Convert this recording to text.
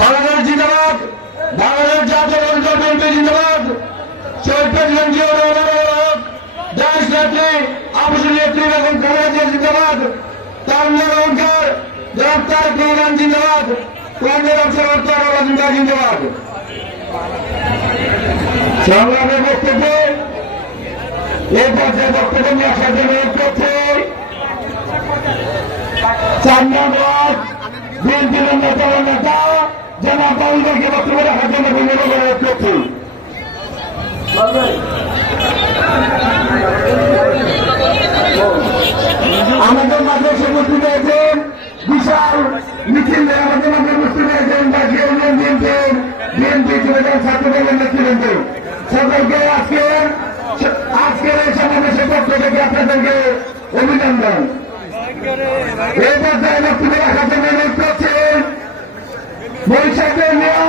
বাংলাদেশ জিন্দাবাদ, বাংলাদেশ জাতীয় দল বিএনপি জিন্দাবাদ, শহীদ প্রেসিডেন্ট জিয়াউর রহমান দেশ নেত্রী আবশ্যক নেত্রী বেগম খালেদা জিয়া জিন্দাবাদ, তারুণ্যের অহংকার জনাব তারেক রহমান জিন্দাবাদ, কংগ্রেস অবসরপ্রাপ্ত জিন্দাবাদ। সংগ্রামের বক্তব্যে এই পর্যায়ে বক্তব্য নিয়ে আসার জন্য করছে 4 নম্বর বিএনপির অন্যতম নেতা জনাব বাবুলকে বক্তব্য রাখার জন্য বিনোদন অনুরোধ করছি। আমাদের মাঝে সে মুসলিম হয়েছেন বিশাল মিছিল, আমাদের মাঝে মুসলিম হয়েছেন বাকি ইউনিয়ন বিএনপি ছাত্রদলের নেতৃবৃন্দ সকলকে আজকের এই সমাবেশের পক্ষ থেকে আপনাদেরকে অভিনন্দন। এই পর্যায়ে বক্তব্য রাখার জন্য অনুরোধ করছেন বৈশাখের